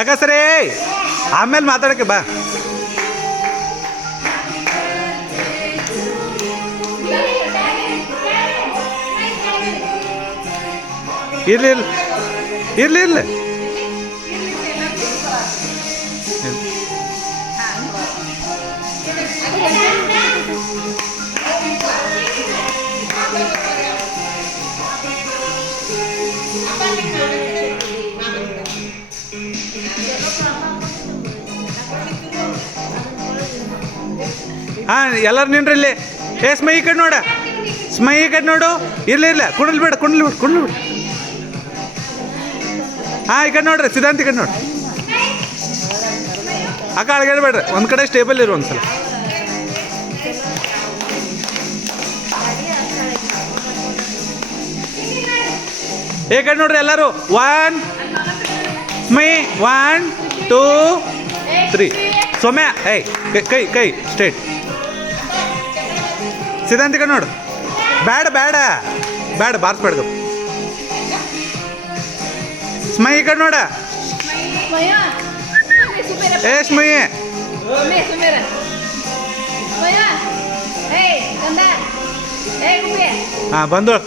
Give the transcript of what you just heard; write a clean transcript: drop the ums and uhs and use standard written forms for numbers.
ಯಾಕ ಸರಿ ಆಮೇಲೆ ಮಾತಾಡಕ್ಕೆ ಬಾ. ಇರ್ಲಿ ಇರ್ಲಿ ಇರ್ಲಿ ಇರ್ಲಿ ಹಾಂ ಎಲ್ಲರೂ ನಿನ್ರಿ ಇಲ್ಲಿ. ಸ್ಮೈ ಈ ಕಡೆ ನೋಡ, ಸ್ಮೈ ಈ ಕಡೆ ನೋಡು. ಇರ್ಲಿ ಇರ್ಲ ಕುಂಡ್ಲಿ ಬಿಡ ಕುಂಡ್ಲಿ ಬಿಡು ಕುಂಡ್ಲಿ ಬಿಡು. ಹಾಂ ಈ ಕಡೆ ನೋಡ್ರಿ, ಸಿದ್ಧಾಂತ ಈ ಕಡೆ ನೋಡ್ರಿ. ಅಕ್ಕ ಅಳಗೇಳ್ಬೇಡ್ರಿ, ಒಂದು ಕಡೆ ಸ್ಟೇಬಲ್ ಇರು ಒಂದ್ಸಲ. ಈ ಕಡೆ ನೋಡ್ರಿ ಎಲ್ಲರೂ. 1 ಸ್ಮೈ 1 2 3. ಸೌಮ್ಯ ಏಯ್ ಕೈ ಕೈ ಸ್ಟ್ರೇಟ್. ಸಿದ್ಧಾಂತ ಈ ಕಡೆ ನೋಡು. ಬೇಡ ಬೇಡ ಬೇಡ ಬಾರಿಸ್ಬೇಡ್ದು. ಸ್ಮೈ ಈ ಕಡೆ ನೋಡ. ಸ್ಮೈ ಹಾಂ ಬಂದೋಳು.